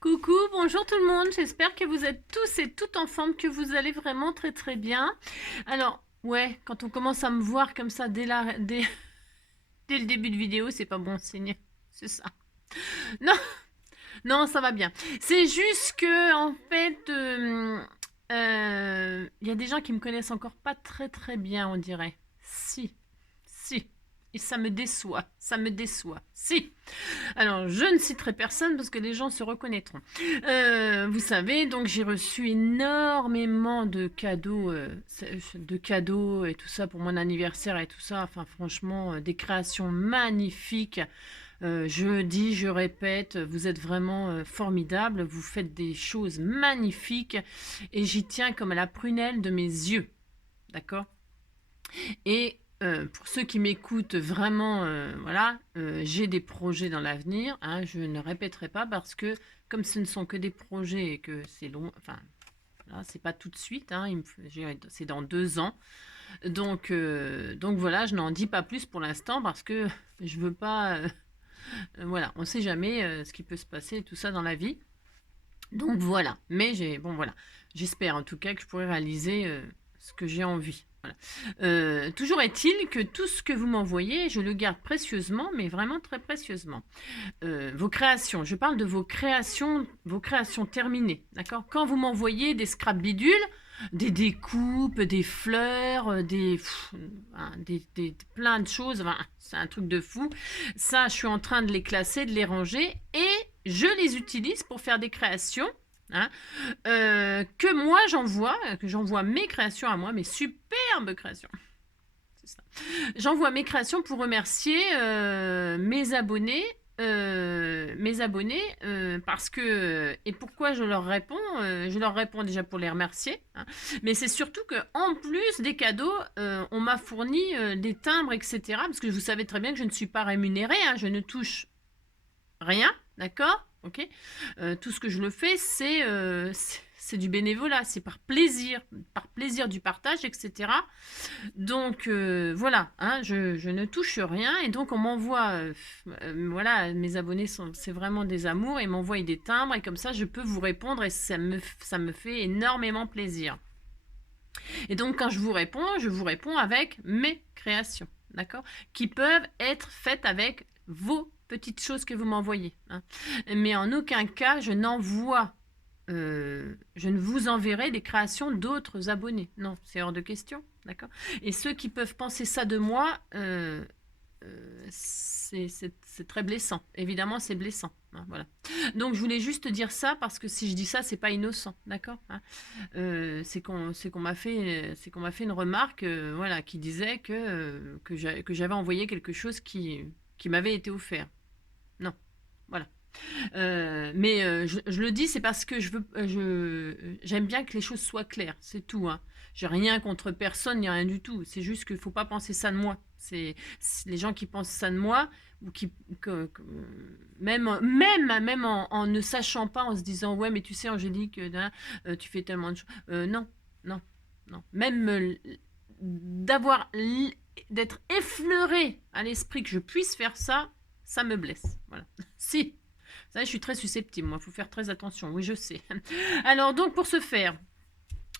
Coucou, bonjour tout le monde, j'espère que vous êtes tous et toutes en forme, que vous allez vraiment très très bien. Alors, ouais, quand on commence à me voir comme ça dès le début de vidéo, c'est pas bon signe, c'est ça. Non, non, ça va bien. C'est juste que, en fait, il y a des gens qui me connaissent encore pas très très bien, on dirait. Si, si. Et ça me déçoit, ça me déçoit. Si. Alors, je ne citerai personne parce que les gens se reconnaîtront. Vous savez, donc j'ai reçu énormément de cadeaux et tout ça pour mon anniversaire et tout ça. Enfin, franchement, des créations magnifiques. Je dis, je répète, vous êtes vraiment formidables. Vous faites des choses magnifiques et j'y tiens comme à la prunelle de mes yeux. D'accord? Et pour ceux qui m'écoutent vraiment, voilà, j'ai des projets dans l'avenir. Hein, je ne répéterai pas parce que comme ce ne sont que des projets et que c'est long, enfin, là, c'est pas tout de suite. Hein, c'est dans 2 ans. Donc voilà, je n'en dis pas plus pour l'instant parce que je veux pas. Voilà, on ne sait jamais ce qui peut se passer, tout ça dans la vie. Donc voilà. Mais bon voilà, j'espère en tout cas que je pourrai réaliser ce que j'ai envie. Voilà. Toujours est-il que tout ce que vous m'envoyez, je le garde précieusement, mais vraiment très précieusement. Vos créations, je parle de vos créations terminées, d'accord. Quand vous m'envoyez des scraps bidules, des découpes, des fleurs, plein de choses, enfin, c'est un truc de fou. Ça, je suis en train de les classer, de les ranger, et je les utilise pour faire des créations. Hein, que j'envoie mes créations à moi, mes superbes créations. C'est ça. J'envoie mes créations pour remercier mes abonnés parce que et pourquoi je leur réponds déjà pour les remercier, hein, mais c'est surtout que en plus des cadeaux, on m'a fourni des timbres, etc. Parce que vous savez très bien que je ne suis pas rémunérée, hein, je ne touche rien, d'accord, ok. Tout ce que je le fais, c'est du bénévolat, c'est par plaisir du partage, etc. Donc voilà, hein, je ne touche rien et donc on m'envoie, voilà, mes abonnés c'est vraiment des amours et m'envoient des timbres et comme ça je peux vous répondre et ça me fait énormément plaisir. Et donc quand je vous réponds avec mes créations, d'accord, qui peuvent être faites avec vos petites choses que vous m'envoyez. Hein. Mais en aucun cas je ne vous enverrai des créations d'autres abonnés. Non, c'est hors de question. D'accord. Et ceux qui peuvent penser ça de moi, c'est très blessant. Évidemment, c'est blessant. Hein, voilà. Donc, je voulais juste dire ça parce que si je dis ça, c'est pas innocent. D'accord. Hein. C'est qu'on m'a fait une remarque, voilà, qui disait que j'avais envoyé quelque chose qui m'avait été offert. Non. Voilà. Mais je le dis, c'est parce que j'aime bien que les choses soient claires, c'est tout. Hein. J'ai rien contre personne, ni rien du tout. C'est juste qu'il ne faut pas penser ça de moi. C'est les gens qui pensent ça de moi, ou même en ne sachant pas, en se disant ouais, mais tu sais, Angélique, tu fais tellement de choses. Non, non, non. Même d'être effleuré à l'esprit que je puisse faire ça, ça me blesse. Voilà. Si. Ça, je suis très susceptible, moi, il faut faire très attention, oui, je sais. Alors, donc, pour ce faire,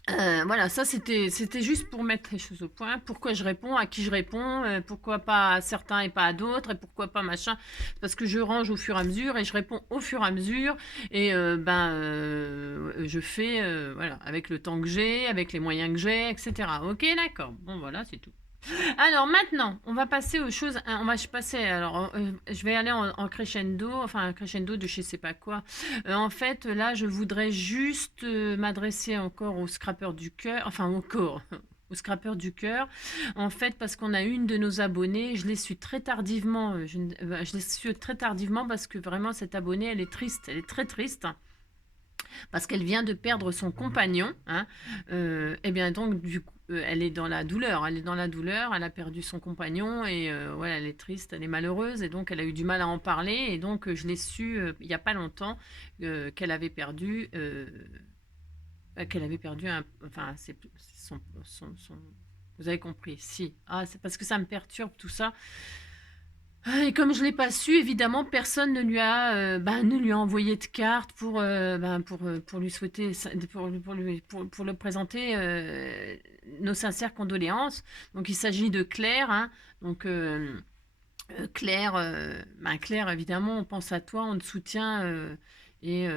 voilà, ça, c'était juste pour mettre les choses au point. Pourquoi je réponds, à qui je réponds, pourquoi pas à certains et pas à d'autres, et pourquoi pas machin. Parce que je range au fur et à mesure, et je réponds au fur et à mesure, et je fais, voilà, avec le temps que j'ai, avec les moyens que j'ai, etc. Ok, d'accord. Bon, voilà, c'est tout. Alors maintenant, on va passer aux choses. On va passer. Alors, je vais aller en crescendo, enfin un crescendo de je sais pas quoi. En fait, là, je voudrais juste m'adresser encore aux scrappeurs du cœur, enfin encore aux scrappeurs du cœur. En fait, parce qu'on a une de nos abonnées, je l'ai su très tardivement. Je l'ai su très tardivement parce que vraiment cette abonnée, elle est triste, elle est très triste parce qu'elle vient de perdre son compagnon. Hein. Et bien donc du coup, elle est dans la douleur. Elle est dans la douleur. Elle a perdu son compagnon et voilà, elle est triste, elle est malheureuse et donc elle a eu du mal à en parler. Et donc je l'ai su il n'y a pas longtemps qu'elle avait perdu. Qu'elle avait perdu un. Enfin, c'est son. Vous avez compris. Si. Ah, c'est parce que ça me perturbe tout ça. Et comme je l'ai pas su, évidemment, personne ne lui a envoyé de carte pour lui souhaiter, pour le présenter nos sincères condoléances. Donc il s'agit de Claire, hein. Donc Claire, Claire, évidemment, on pense à toi, on te soutient. Et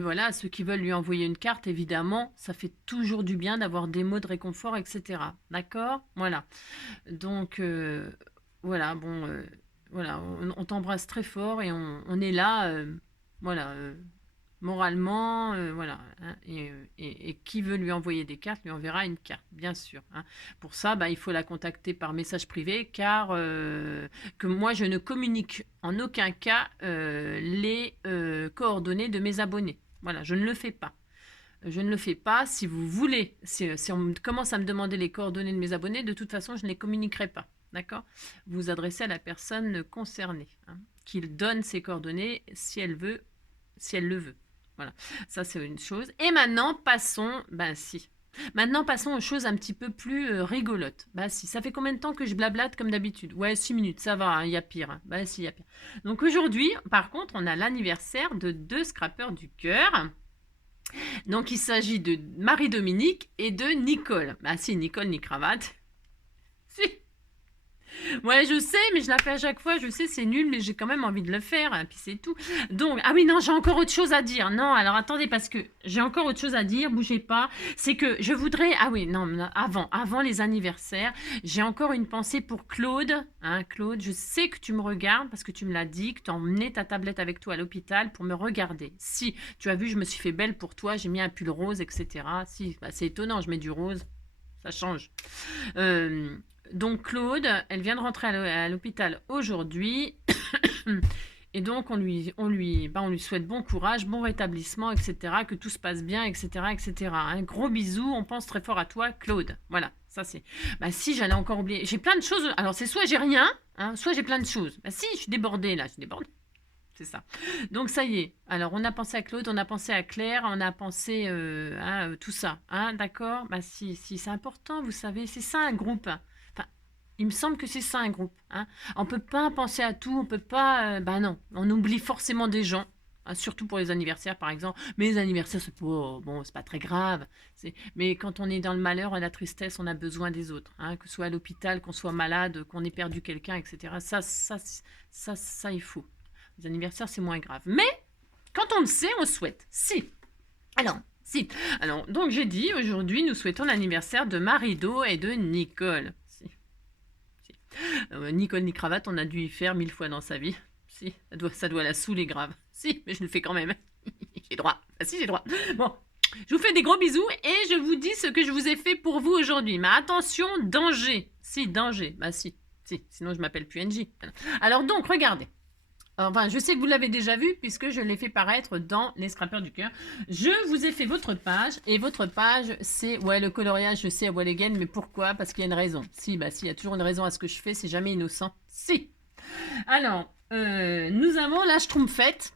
voilà, ceux qui veulent lui envoyer une carte, évidemment, ça fait toujours du bien d'avoir des mots de réconfort, etc. D'accord? Voilà. Donc, voilà, bon, voilà, on t'embrasse très fort et on est là, voilà, moralement, voilà, hein, et qui veut lui envoyer des cartes, lui enverra une carte, bien sûr, hein. Pour ça, bah, il faut la contacter par message privé, car que moi, je ne communique en aucun cas les coordonnées de mes abonnés. Voilà, je ne le fais pas. Je ne le fais pas. Si vous voulez, si on commence à me demander les coordonnées de mes abonnés, de toute façon, je ne les communiquerai pas. D'accord? Vous vous adressez à la personne concernée, hein, qu'il donne ses coordonnées si elle veut, si elle le veut. Voilà, ça c'est une chose. Et maintenant, passons, Maintenant, passons aux choses un petit peu plus rigolotes. Bah si, ça fait combien de temps que je blablate comme d'habitude? Ouais, 6 minutes, ça va, il y a pire, hein. Bah si, il y a pire. Donc aujourd'hui, par contre, on a l'anniversaire de 2 scrappeurs du cœur. Donc il s'agit de Marie-Dominique et de Nicole. Bah si, Nicole ni cravate. Si. Ouais, je sais, mais je la fais à chaque fois. Je sais, c'est nul, mais j'ai quand même envie de le faire. Hein, puis c'est tout. Donc, ah oui, non, j'ai encore autre chose à dire. Non, alors attendez, parce que j'ai encore autre chose à dire. Bougez pas. C'est que je voudrais. Ah oui, non, avant les anniversaires, j'ai encore une pensée pour Claude. Hein, Claude, je sais que tu me regardes parce que tu me l'as dit, que tu as emmené ta tablette avec toi à l'hôpital pour me regarder. Si, tu as vu, je me suis fait belle pour toi. J'ai mis un pull rose, etc. Si, bah, c'est étonnant, je mets du rose. Ça change. Euh, donc Claude, elle vient de rentrer à l'hôpital aujourd'hui. Et donc on lui souhaite bon courage, bon rétablissement, etc. Que tout se passe bien, etc. etc. Un gros bisou, on pense très fort à toi, Claude. Voilà, ça c'est... Bah si, j'allais encore oublier. J'ai plein de choses. Alors c'est soit j'ai rien, hein, soit j'ai plein de choses. Bah si, je suis débordée là, je suis débordée. C'est ça. Donc ça y est. Alors on a pensé à Claude, on a pensé à Claire, on a pensé à tout ça. Hein, d'accord? Bah si, c'est important, vous savez, c'est ça un groupe. Enfin, il me semble que c'est ça un groupe. Hein. On peut pas penser à tout, on peut pas. Bah non, on oublie forcément des gens. Hein, surtout pour les anniversaires, par exemple. Mais les anniversaires, c'est pas, bon, c'est pas très grave. Mais quand on est dans le malheur et la tristesse, on a besoin des autres. Hein, que ce soit à l'hôpital, qu'on soit malade, qu'on ait perdu quelqu'un, etc. Ça, il faut. Les anniversaires, c'est moins grave. Mais, quand on le sait, on souhaite. Si. Alors, si. Alors, donc j'ai dit, aujourd'hui, nous souhaitons l'anniversaire de Marido et de Nicole. Si. Nicole ni cravate, on a dû y faire 1000 fois dans sa vie. Si, ça doit la saouler grave. Si, mais je le fais quand même. J'ai droit. Ah si, j'ai droit. Bon, je vous fais des gros bisous et je vous dis ce que je vous ai fait pour vous aujourd'hui. Mais attention, danger. Si, danger. Bah si. Sinon je m'appelle plus NJ. Alors donc, regardez. Enfin, je sais que vous l'avez déjà vu puisque je l'ai fait paraître dans Les Scrappeurs du Cœur. Je vous ai fait votre page et votre page, c'est... Ouais, le coloriage, je sais, à voile mais pourquoi? Parce qu'il y a une raison. Si, il y a toujours une raison à ce que je fais, c'est jamais innocent. Si. Alors, nous avons la Schtroumpfette.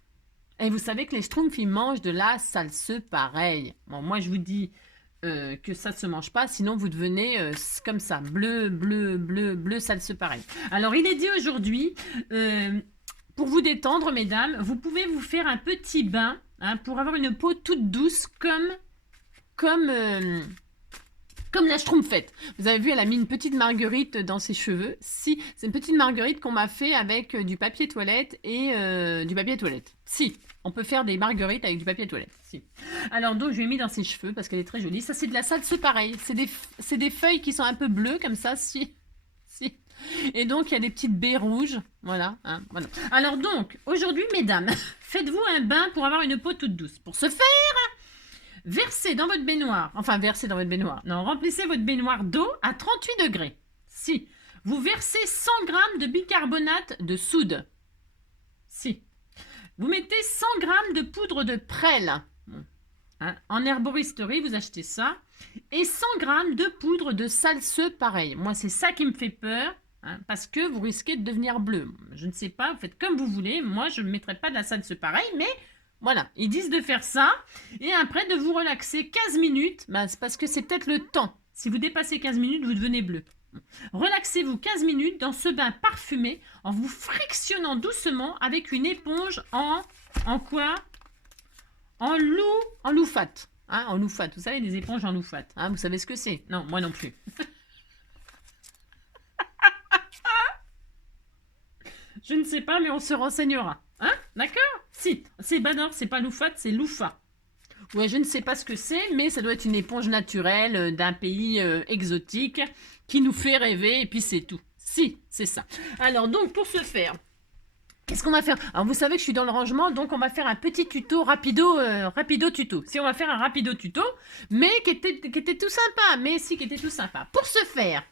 Et vous savez que les Schtroumpfs, ils mangent de la salse pareil. Bon, moi, je vous dis que ça ne se mange pas, sinon vous devenez comme ça, bleu, salse pareil. Alors, il est dit aujourd'hui... pour vous détendre, mesdames, vous pouvez vous faire un petit bain hein, pour avoir une peau toute douce comme la Schtroumpfette. Vous avez vu, elle a mis une petite marguerite dans ses cheveux. Si, c'est une petite marguerite qu'on m'a fait avec du papier toilette et du papier toilette. Si, on peut faire des marguerites avec du papier toilette. Si. Alors donc, je lui ai mis dans ses cheveux parce qu'elle est très jolie. Ça, c'est de la salse pareil. C'est des feuilles qui sont un peu bleues comme ça. Si. Et donc, il y a des petites baies rouges. Voilà, hein, voilà. Alors donc, aujourd'hui, mesdames, faites-vous un bain pour avoir une peau toute douce. Pour ce faire, versez dans votre baignoire. Enfin, versez dans votre baignoire. Non, remplissez votre baignoire d'eau à 38 degrés. Si. Vous versez 100 g de bicarbonate de soude. Si. Vous mettez 100 g de poudre de prêle. Hein, en herboristerie, vous achetez ça. Et 100 g de poudre de salseux pareil. Moi, c'est ça qui me fait peur. Hein, parce que vous risquez de devenir bleu. Je ne sais pas, vous faites comme vous voulez. Moi, je ne mettrai pas de la salse pareil, mais voilà. Ils disent de faire ça et après de vous relaxer 15 minutes. C'est parce que c'est peut-être le temps. Si vous dépassez 15 minutes, vous devenez bleu. Relaxez-vous 15 minutes dans ce bain parfumé en vous frictionnant doucement avec une éponge en quoi? En louffate. Hein, en louffate. Vous savez, des éponges en louffate. Hein, vous savez ce que c'est? Non, moi non plus. Je ne sais pas, mais on se renseignera. Hein? D'accord? Si. C'est Banor, c'est pas louffate, c'est loufa. Ouais, je ne sais pas ce que c'est, mais ça doit être une éponge naturelle d'un pays exotique qui nous fait rêver, et puis c'est tout. Si, c'est ça. Alors, donc, pour ce faire, qu'est-ce qu'on va faire? Alors, vous savez que je suis dans le rangement, donc on va faire un petit tuto rapido, rapido tuto. Si on va faire un rapido tuto, mais qui était tout sympa, qui était tout sympa. Pour ce faire,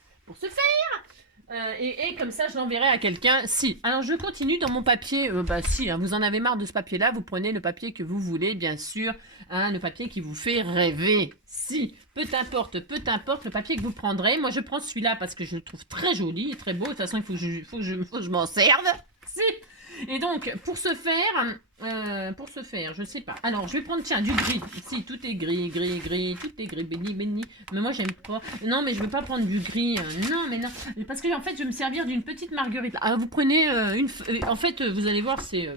et comme ça, je l'enverrai à quelqu'un. Si. Alors, je continue dans mon papier. Si, hein, vous en avez marre de ce papier-là. Vous prenez le papier que vous voulez, bien sûr. Hein, le papier qui vous fait rêver. Si. Peu importe le papier que vous prendrez. Moi, je prends celui-là parce que je le trouve très joli et très beau. De toute façon, il faut que je m'en serve. Si. Et donc, pour ce faire, je sais pas. Alors, je vais prendre, tiens, du gris. Ici, tout est gris, tout est gris, béni. Mais moi, j'aime pas. Non, mais je veux pas prendre du gris. Non, mais non. Parce que, en fait, je vais me servir d'une petite marguerite. Alors, vous prenez en fait, vous allez voir, c'est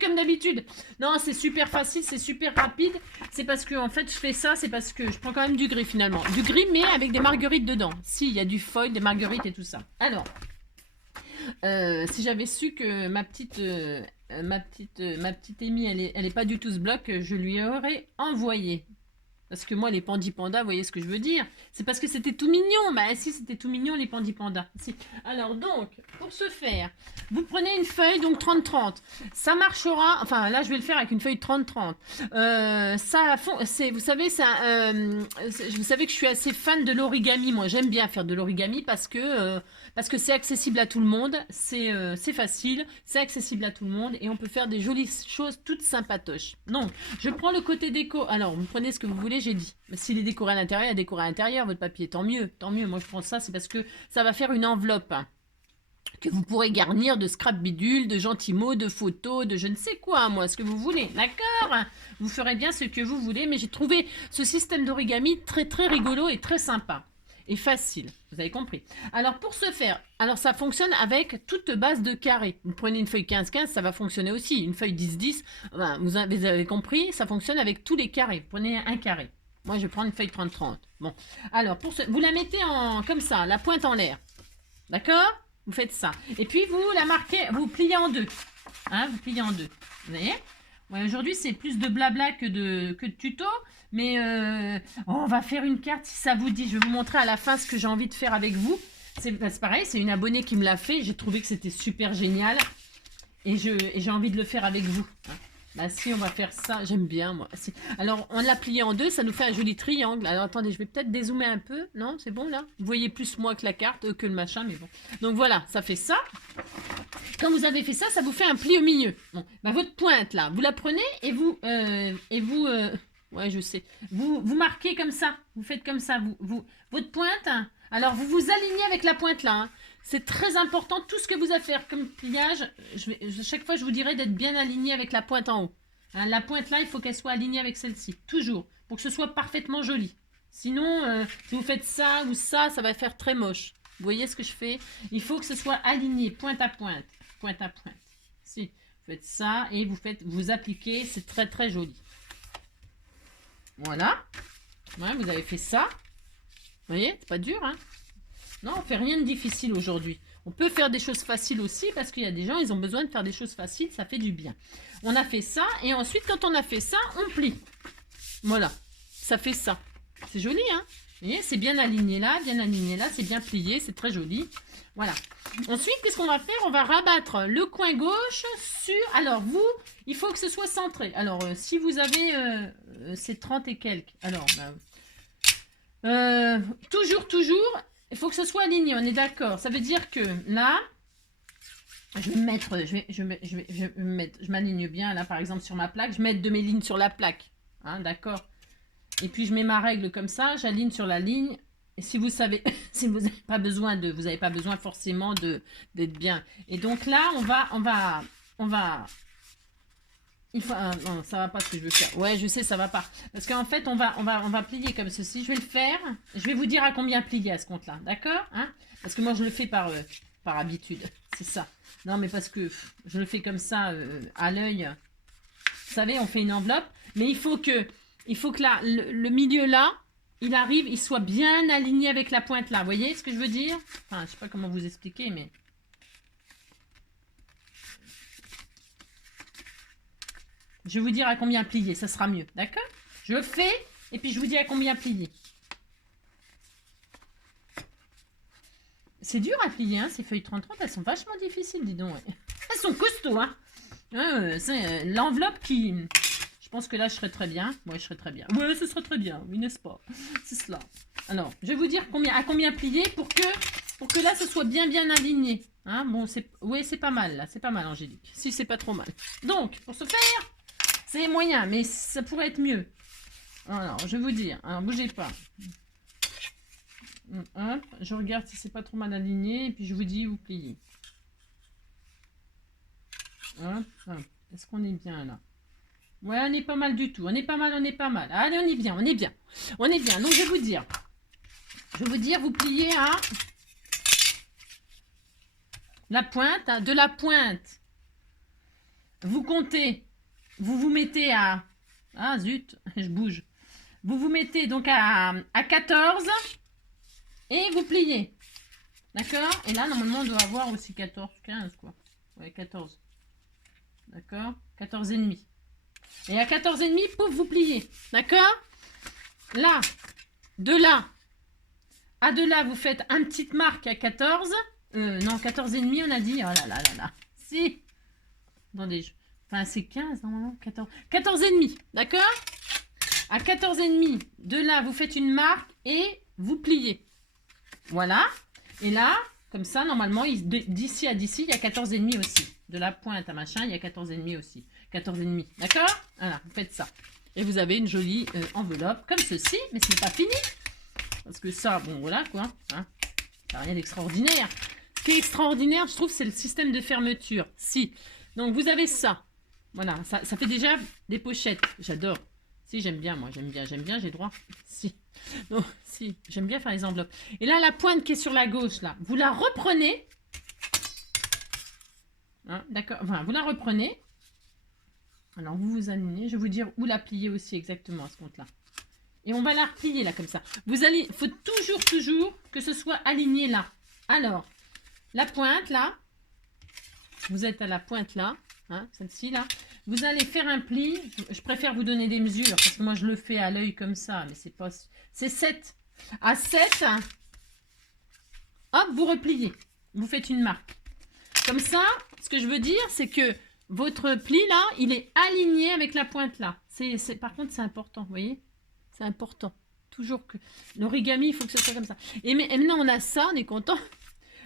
comme d'habitude. Non, c'est super facile, c'est super rapide. C'est parce que, en fait, je fais ça, c'est parce que je prends quand même du gris, finalement. Du gris, mais avec des marguerites dedans. Si, il y a du foil, des marguerites et tout ça. Alors... si j'avais su que ma petite Amy, elle est pas du tout ce bloc, je lui aurais envoyé. Parce que moi, les pandas, vous voyez ce que je veux dire? C'est parce que c'était tout mignon. Bah si, c'était tout mignon, les pandas. Si. Alors donc, pour ce faire, vous prenez une feuille, donc 30-30. Ça marchera, enfin là, je vais le faire avec une feuille 30-30. Vous savez que je suis assez fan de l'origami. Moi, j'aime bien faire de l'origami parce que c'est accessible à tout le monde. C'est facile, c'est accessible à tout le monde. Et on peut faire des jolies choses toutes sympatoches. Donc, je prends le côté déco. Alors, vous prenez ce que vous voulez. J'ai dit, s'il est décoré à l'intérieur, il y a décoré à l'intérieur, votre papier, tant mieux. Moi, je prends ça, c'est parce que ça va faire une enveloppe que vous pourrez garnir de scrap bidule, de gentils mots, de photos, de je ne sais quoi, moi, ce que vous voulez, d'accord? Vous ferez bien ce que vous voulez, mais j'ai trouvé ce système d'origami très, très rigolo et très sympa. Et facile, vous avez compris. Alors, pour ce faire, ça fonctionne avec toute base de carré. Vous prenez une feuille 15-15, ça va fonctionner aussi. Une feuille 10-10, vous avez compris, ça fonctionne avec tous les carrés. Vous prenez un carré. Moi, je vais prendre une feuille 30-30. Bon, alors, vous la mettez comme ça, la pointe en l'air. D'accord? Vous faites ça. Et puis, vous la marquez, vous pliez en deux. Hein, vous pliez en deux. Vous voyez? Ouais, aujourd'hui, c'est plus de blabla que de tuto. Mais on va faire une carte si ça vous dit. Je vais vous montrer à la fin ce que j'ai envie de faire avec vous. C'est pareil, c'est une abonnée qui me l'a fait. J'ai trouvé que c'était super génial. Et j'ai envie de le faire avec vous. Hein. Bah si, on va faire ça. J'aime bien, moi. Si. Alors, on l'a plié en deux. Ça nous fait un joli triangle. Alors, attendez, je vais peut-être dézoomer un peu. Non, c'est bon, là? Vous voyez plus moi que la carte, que le machin, mais bon. Donc, voilà, ça fait ça. Quand vous avez fait ça, ça vous fait un pli au milieu. Bon, bah, votre pointe, là, vous la prenez et vous... ouais, je sais. Vous marquez comme ça. Vous faites comme ça. Votre pointe, hein, alors vous vous alignez avec la pointe là. Hein. C'est très important. Tout ce que vous avez à faire comme pliage, chaque fois, je vous dirais d'être bien aligné avec la pointe en haut. Hein, la pointe là, il faut qu'elle soit alignée avec celle-ci. Toujours. Pour que ce soit parfaitement joli. Sinon, si vous faites ça ou ça, ça va faire très moche. Vous voyez ce que je fais? Il faut que ce soit aligné, pointe à pointe. Pointe à pointe. Si. Vous faites ça et vous appliquez. C'est très, très joli. Voilà. Ouais, vous avez fait ça. Vous voyez, c'est pas dur, hein? Non, on fait rien de difficile aujourd'hui. On peut faire des choses faciles aussi parce qu'il y a des gens, ils ont besoin de faire des choses faciles, ça fait du bien. On a fait ça et ensuite, quand on a fait ça, on plie. Voilà, ça fait ça. C'est joli, hein? Vous voyez, c'est bien aligné là, c'est bien plié, c'est très joli. Voilà. Ensuite, qu'est-ce qu'on va faire? On va rabattre le coin gauche sur... Alors, il faut que ce soit centré. Alors, si vous avez... c'est 30 et quelques. Alors, toujours, il faut que ce soit aligné, on est d'accord. Ça veut dire que là, je vais me mettre... Je m'aligne bien, là, par exemple, sur ma plaque. Je mets de mes lignes sur la plaque. Hein, d'accord? Et puis, je mets ma règle comme ça. J'aligne sur la ligne. Et si vous savez, si vous n'avez pas besoin forcément d'être bien. Et donc là, on va Il faut, non, ça va pas ce que je veux faire. Ouais, je sais, ça va pas. Parce qu'en fait, on va plier comme ceci. Je vais le faire. Je vais vous dire à combien plier à ce compte-là. D'accord, hein? Parce que moi, je le fais par habitude. C'est ça. Non, mais parce que je le fais comme ça, à l'œil. Vous savez, on fait une enveloppe. Mais il faut que là, le milieu là, il arrive, il soit bien aligné avec la pointe là. Vous voyez ce que je veux dire? Enfin, je sais pas comment vous expliquer, mais... Je vais vous dire à combien plier, ça sera mieux, d'accord? Je le fais, et puis je vous dis à combien plier. C'est dur à plier, hein, ces feuilles 30-30, elles sont vachement difficiles, dis donc. Ouais. Elles sont costauds, hein. C'est l'enveloppe qui... Je pense que là, je serai très bien. Ouais, je serai très bien. Ouais, ce sera très bien, oui, n'est-ce pas? C'est cela. Alors, je vais vous dire à combien plier pour que là, ce soit bien aligné. Hein, bon, oui, c'est pas mal, là. C'est pas mal, Angélique. Si, c'est pas trop mal. Donc, pour ce faire... C'est moyen, mais ça pourrait être mieux. Alors, je vais vous dire. Alors, bougez pas. Hop, je regarde si c'est pas trop mal aligné. Et puis, je vous dis, vous pliez. Hop, hop. Est-ce qu'on est bien, là? Ouais, on est pas mal du tout. On est pas mal, on est pas mal. Allez, on est bien, on est bien. On est bien. Donc, je vais vous dire. Vous pliez à... La pointe. Hein, de la pointe. Vous comptez... Vous vous mettez à... Ah zut, je bouge. Vous vous mettez donc à 14 et vous pliez. D'accord? Et là, normalement, on doit avoir aussi 14, 15, quoi. Ouais, 14. D'accord? 14 et demi. Et à 14 et demi, pouf, vous pliez. D'accord? Là, de là à de là, vous faites une petite marque à 14. Non, 14 et demi, on a dit. Oh là là là là. Si. Attendez, enfin, c'est 15, normalement, 14. 14 et demi, d'accord? À 14 et demi, de là, vous faites une marque et vous pliez. Voilà. Et là, comme ça, normalement, d'ici à d'ici, il y a 14 et demi aussi. De la pointe à machin, il y a 14 et demi aussi. 14 et demi, d'accord? Voilà, vous faites ça. Et vous avez une jolie enveloppe comme ceci, mais ce n'est pas fini. Parce que ça, bon, voilà, quoi. Hein, ça n'a rien d'extraordinaire. Ce qui est extraordinaire, je trouve, c'est le système de fermeture. Si. Donc, vous avez ça. Voilà, ça fait déjà des pochettes. J'adore. Si, j'aime bien, moi. J'aime bien, j'ai droit. Si. Donc, si, j'aime bien faire les enveloppes. Et là, la pointe qui est sur la gauche, là, vous la reprenez. Hein, d'accord. Enfin, vous la reprenez. Alors, vous vous alignez. Je vais vous dire où la plier aussi exactement à ce compte-là. Et on va la replier, là, comme ça. Vous allez... Il faut toujours que ce soit aligné là. Alors, la pointe, là. Vous êtes à la pointe, là. Hein, celle-ci là, vous allez faire un pli. Je préfère vous donner des mesures parce que moi je le fais à l'œil comme ça, mais c'est pas, c'est 7 à 7. Hop, vous repliez, vous faites une marque comme ça. Ce que je veux dire, c'est que votre pli là, il est aligné avec la pointe là. Par contre, c'est important, vous voyez, c'est important. Toujours que l'origami, il faut que ce soit comme ça. Et maintenant, on a ça, on est content.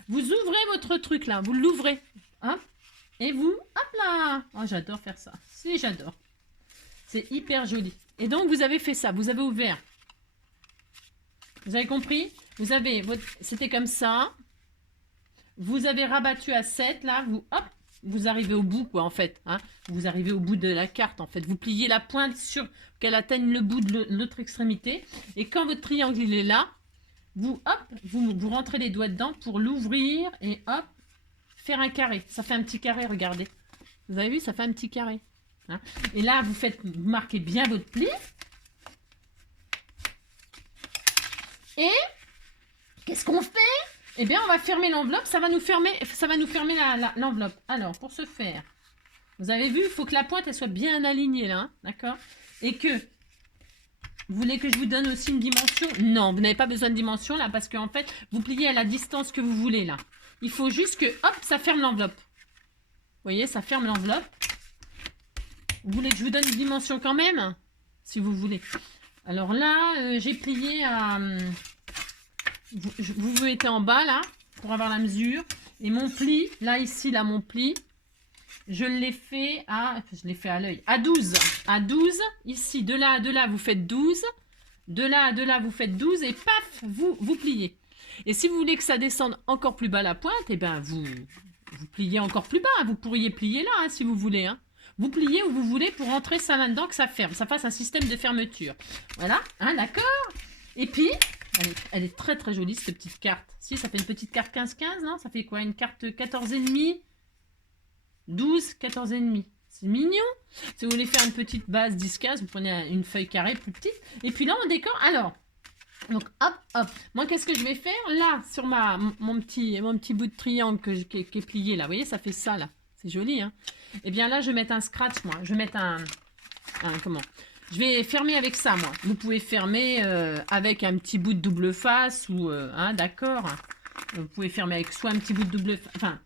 Vous ouvrez votre truc là, vous l'ouvrez, hein. Et vous, hop là! Oh, j'adore faire ça. Si, j'adore. C'est hyper joli. Et donc, vous avez fait ça. Vous avez ouvert. Vous avez compris? Vous avez votre... C'était comme ça. Vous avez rabattu à 7, là. Vous, hop, vous arrivez au bout, quoi, en fait. Hein. Vous arrivez au bout de la carte, en fait. Vous pliez la pointe sur qu'elle atteigne le bout de l'autre extrémité. Et quand votre triangle, il est là, vous, hop, vous rentrez les doigts dedans pour l'ouvrir. Et hop, faire un carré. Ça fait un petit carré, regardez. Vous avez vu, ça fait un petit carré. Hein, et là, vous marquez bien votre pli. Et qu'est-ce qu'on fait? Eh bien, on va fermer l'enveloppe. Ça va nous fermer l'enveloppe. Alors, pour ce faire, vous avez vu, il faut que la pointe, elle soit bien alignée là. Hein, d'accord? Et que... Vous voulez que je vous donne aussi une dimension? Non, vous n'avez pas besoin de dimension là, parce qu'en fait, vous pliez à la distance que vous voulez là. Il faut juste que, hop, ça ferme l'enveloppe. Vous voyez, ça ferme l'enveloppe. Vous voulez que je vous donne une dimension quand même? Si vous voulez. Alors là, j'ai plié à... Vous mettez en bas, là, pour avoir la mesure. Et mon pli, là, ici, là, mon pli, je l'ai fait à... Je l'ai fait à l'œil. À 12. À 12. Ici, de là à de là, vous faites 12. De là à de là, vous faites 12. Et paf, vous pliez. Et si vous voulez que ça descende encore plus bas la pointe, eh ben vous pliez encore plus bas. Vous pourriez plier là, hein, si vous voulez. Hein. Vous pliez où vous voulez pour rentrer ça là-dedans, que ça ferme. Ça fasse un système de fermeture. Voilà, hein, d'accord. Et puis, elle est très très jolie cette petite carte. Si, ça fait une petite carte 15-15, non? Ça fait quoi? Une carte 14,5? 12, 14,5. C'est mignon. Si vous voulez faire une petite base 10-15, vous prenez une feuille carrée plus petite. Et puis là, on décore. Alors, donc hop, hop. Moi, qu'est-ce que je vais faire? Là, sur mon petit bout de triangle qui est plié, là. Vous voyez, ça fait ça, là. C'est joli, hein? Et bien là, je vais mettre un scratch, moi. Je vais mettre comment? Je vais fermer avec ça, moi. Vous pouvez fermer avec un petit bout de double face ou... hein, d'accord. Vous pouvez fermer avec soit un petit bout de double face... Enfin,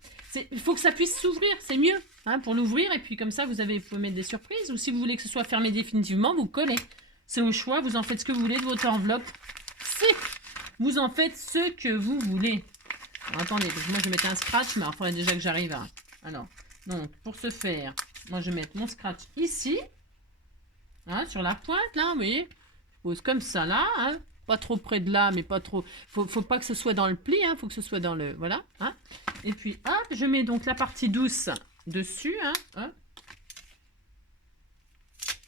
il faut que ça puisse s'ouvrir, c'est mieux. Hein, pour l'ouvrir, et puis comme ça, vous pouvez mettre des surprises. Ou si vous voulez que ce soit fermé définitivement, vous collez. C'est au choix, vous en faites ce que vous voulez de votre enveloppe. Vous en faites ce que vous voulez. Alors, attendez, parce que moi je vais mettre un scratch, mais il faudrait déjà que j'arrive à... Alors, donc, pour ce faire, moi je vais mettre mon scratch ici. Hein, sur la pointe, là, vous voyez. Je pose comme ça, là. Hein, pas trop près de là, mais pas trop... Faut pas que ce soit dans le pli, hein, faut que ce soit dans le... Voilà. Hein. Et puis, hop, je mets donc la partie douce dessus. Hein, hop.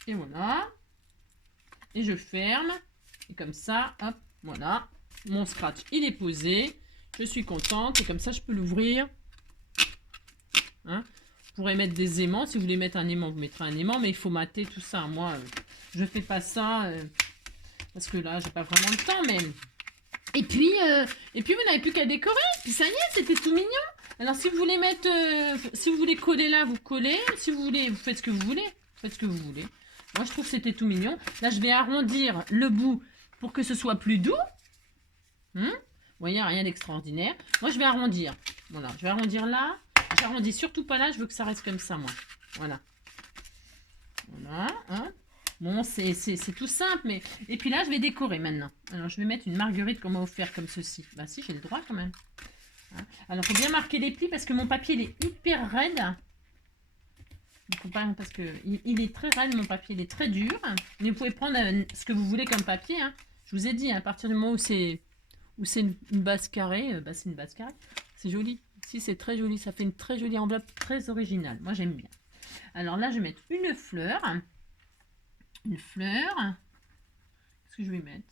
Et voilà. Et je ferme. Et comme ça, hop, voilà. Mon scratch, il est posé. Je suis contente. Et comme ça, je peux l'ouvrir. Hein. Vous pourrez mettre des aimants. Si vous voulez mettre un aimant, vous mettrez un aimant. Mais il faut mater tout ça. Moi, je fais pas ça. Parce que là, j'ai pas vraiment le temps. Mais... Et puis vous n'avez plus qu'à décorer. Puis ça y est, c'était tout mignon. Alors, si vous voulez mettre... si vous voulez coller là, vous collez. Si vous voulez, vous faites ce que vous voulez. Faites ce que vous voulez. Moi, je trouve que c'était tout mignon. Là, je vais arrondir le bout pour que ce soit plus doux. Vous voyez, rien d'extraordinaire. Moi, je vais arrondir. Voilà, je vais arrondir là. J'arrondis surtout pas là. Je veux que ça reste comme ça, moi. Voilà. Voilà. Hein. Bon, c'est tout simple. Mais... Et puis là, je vais décorer maintenant. Alors, je vais mettre une marguerite qu'on m'a offert comme ceci. Bah si, j'ai le droit quand même. Hein. Alors, il faut bien marquer les plis parce que mon papier, il est hyper raide. Parce que il est très raide, mon papier, il est très dur. Mais vous pouvez prendre ce que vous voulez comme papier. Hein. Je vous ai dit, hein, à partir du moment où c'est une base carrée, bah, c'est une base carrée. C'est joli. Si, c'est très joli. Ça fait une très jolie enveloppe, très originale. Moi, j'aime bien. Alors là, je vais mettre une fleur. Une fleur. Qu'est-ce que je vais mettre?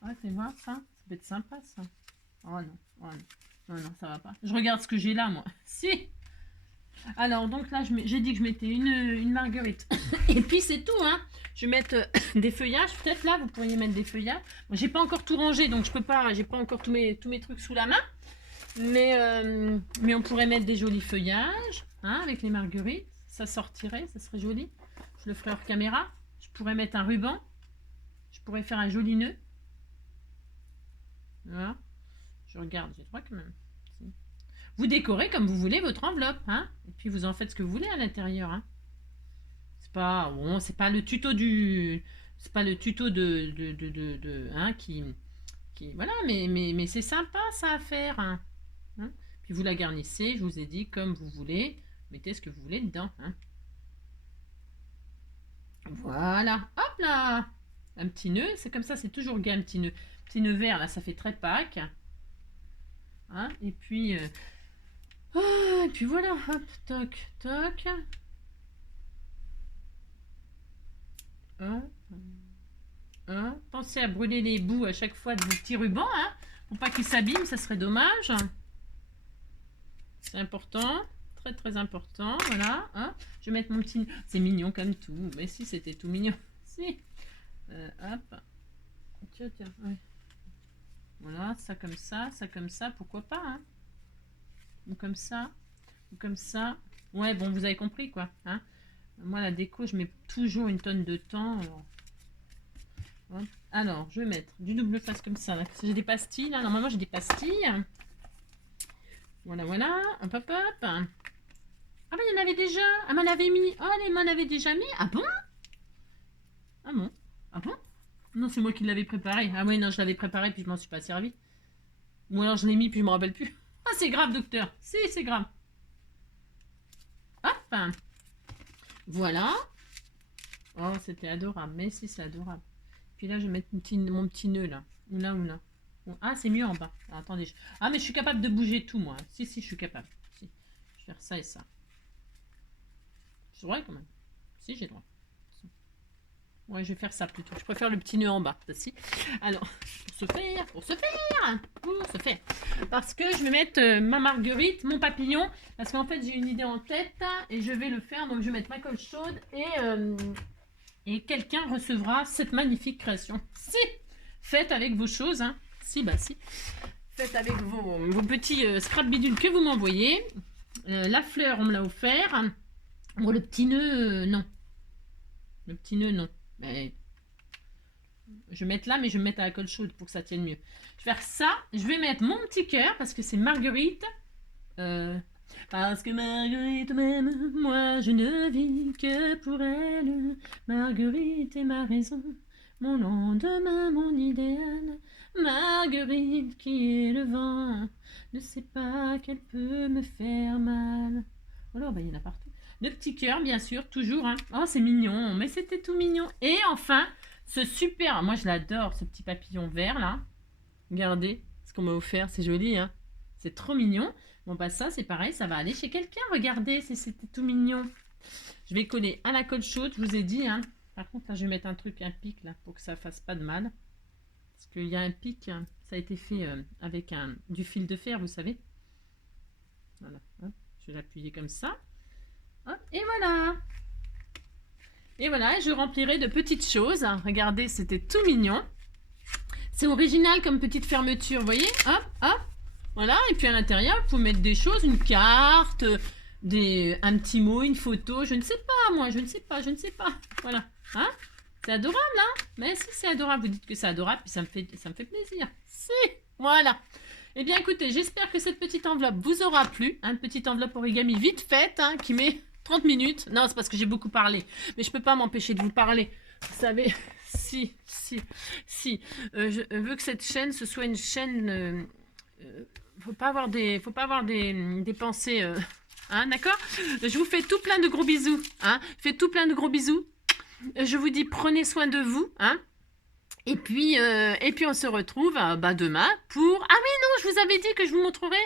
Ah, tu vois, ça peut être sympa, ça. Oh non, oh non. Non, non, ça va pas. Je regarde ce que j'ai là, moi. Si. Alors, donc là, j'ai dit que je mettais une marguerite. Et puis, c'est tout, hein. Je vais mettre des feuillages. Peut-être là, vous pourriez mettre des feuillages. Moi, j'ai pas encore tout rangé, donc je peux pas... J'ai pas encore tous mes trucs sous la main. Mais on pourrait mettre des jolis feuillages, hein, avec les marguerites. Ça sortirait, ça serait joli. Je le ferai hors caméra. Je pourrais mettre un ruban. Je pourrais faire un joli nœud. Voilà. Je regarde, j'ai le droit quand même. Vous décorez comme vous voulez votre enveloppe, hein. Et puis vous en faites ce que vous voulez à l'intérieur, hein. C'est pas, bon, c'est pas le tuto c'est pas le tuto hein, qui, voilà, mais c'est sympa ça à faire, hein. Hein. Puis vous la garnissez, je vous ai dit comme vous voulez, mettez ce que vous voulez dedans, hein. Voilà, hop là, un petit nœud, c'est comme ça, c'est toujours gai un petit nœud vert là, ça fait très Pâques, hein. Et puis et puis voilà, hop, toc, toc. Pensez à brûler les bouts à chaque fois de vos petits rubans, hein, pour pas qu'ils s'abîment, ça serait dommage. C'est important, très très important, voilà. Hein. Je vais mettre mon petit... C'est mignon comme tout, mais si, c'était tout mignon. Si. Hop. Tiens, tiens, ouais. Voilà, ça comme ça, pourquoi pas, hein. Ou comme ça, ou comme ça. Ouais, bon, vous avez compris, quoi, hein. Moi, la déco, je mets toujours une tonne de temps. Alors, je vais mettre du double face comme ça. J'ai des pastilles, là. Normalement, j'ai des pastilles. Voilà, voilà. Hop, hop, hop. Ah, bah, il y en avait déjà. Ah, m'en avait mis. Oh, elle m'en avait déjà mis. Ah bon? Ah bon? Ah bon? Non, c'est moi qui l'avais préparé. Ah oui, non, je l'avais préparé, puis je m'en suis pas servi. Ou alors, je l'ai mis, puis je me rappelle plus. Ah, c'est grave, docteur. Si, c'est grave. Hop. Voilà. Oh, c'était adorable. Mais si, c'est adorable. Puis là, je vais mettre mon petit nœud, là. Ou là, ou là. Ah, c'est mieux en bas. Alors, attendez. Ah, mais je suis capable de bouger tout, moi. Si, si, je suis capable. Si. Je vais faire ça et ça. J'ai le droit quand même. Si, j'ai le droit. Ouais, je vais faire ça plutôt. Je préfère le petit nœud en bas. Si. Alors, pour se faire. Parce que je vais mettre ma marguerite, mon papillon. Parce qu'en fait, j'ai une idée en tête et je vais le faire. Donc, je vais mettre ma colle chaude et quelqu'un recevra cette magnifique création. Si, faites avec vos choses. Hein. Si, bah si. Faites avec vos petits scrap bidules que vous m'envoyez. La fleur, on me l'a offert. Bon, le petit nœud, non. Le petit nœud, non. Mais je vais mettre là, mais je vais mettre à la colle chaude pour que ça tienne mieux. Je vais faire ça. Je vais mettre mon petit cœur parce que c'est Marguerite. Parce que Marguerite m'aime, moi je ne vis que pour elle. Marguerite est ma raison, mon lendemain, mon idéal. Marguerite qui est le vent, ne sait pas qu'elle peut me faire mal. Alors, bah, il y en a partout. Le petit cœur, bien sûr, toujours. Hein. Oh, c'est mignon, mais c'était tout mignon. Et enfin, ce super... Moi, je l'adore, ce petit papillon vert, là. Regardez ce qu'on m'a offert, c'est joli, hein. C'est trop mignon. Bon, bah ça, c'est pareil, ça va aller chez quelqu'un. Regardez, c'était tout mignon. Je vais coller à la colle chaude, je vous ai dit, hein. Par contre, là, je vais mettre un pic, là, pour que ça fasse pas de mal. Parce qu'il y a un pic, hein. Ça a été fait avec du fil de fer, vous savez. Voilà, hop. Je vais l'appuyer comme ça. Hop, et voilà. Et voilà, je remplirai de petites choses. Regardez, c'était tout mignon. C'est original comme petite fermeture, vous voyez? Hop, hop. Voilà, et puis à l'intérieur, vous pouvez mettre des choses, une carte, un petit mot, une photo, je ne sais pas, moi, je ne sais pas. Voilà. Hein? C'est adorable, hein? Mais si c'est adorable, vous dites que c'est adorable, puis ça me fait plaisir. Si, voilà. Eh bien, écoutez, j'espère que cette petite enveloppe vous aura plu. Une petite enveloppe origami vite faite, hein, qui met 30 minutes. Non, c'est parce que j'ai beaucoup parlé. Mais je ne peux pas m'empêcher de vous parler. Vous savez, si. Je veux que cette chaîne, ce soit une chaîne... faut pas avoir des pensées... hein, d'accord? Je vous fais tout plein de gros bisous. Hein, je vous dis, prenez soin de vous. Hein. Et puis, on se retrouve demain pour... Ah oui, non, je vous avais dit que je vous montrerai.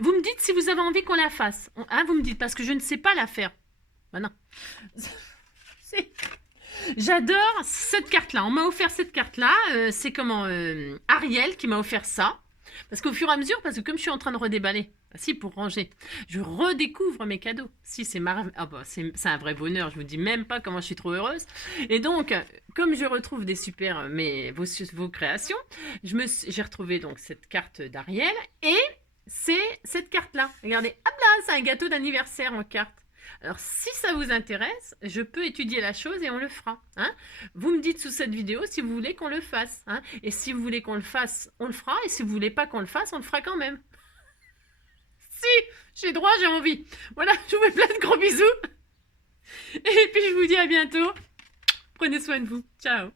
Vous me dites si vous avez envie qu'on la fasse. Hein, vous me dites, parce que je ne sais pas la faire. Bah non. J'adore cette carte-là. On m'a offert cette carte-là. C'est comment Ariel qui m'a offert ça. Parce qu'au fur et à mesure, parce que comme je suis en train de redéballer, pour ranger, je redécouvre mes cadeaux. Si, c'est c'est un vrai bonheur. Je vous dis même pas comment je suis trop heureuse. Et donc, comme je retrouve des super vos créations, j'ai retrouvé donc cette carte d'Ariel et c'est cette carte-là. Regardez, hop là, c'est un gâteau d'anniversaire en carte. Alors, si ça vous intéresse, je peux étudier la chose et on le fera. Hein. Vous me dites sous cette vidéo si vous voulez qu'on le fasse. Hein. Et si vous voulez qu'on le fasse, on le fera. Et si vous voulez pas qu'on le fasse, on le fera quand même. Si, j'ai droit, j'ai envie. Voilà, je vous fais plein de gros bisous. Et puis, je vous dis à bientôt. Prenez soin de vous. Ciao.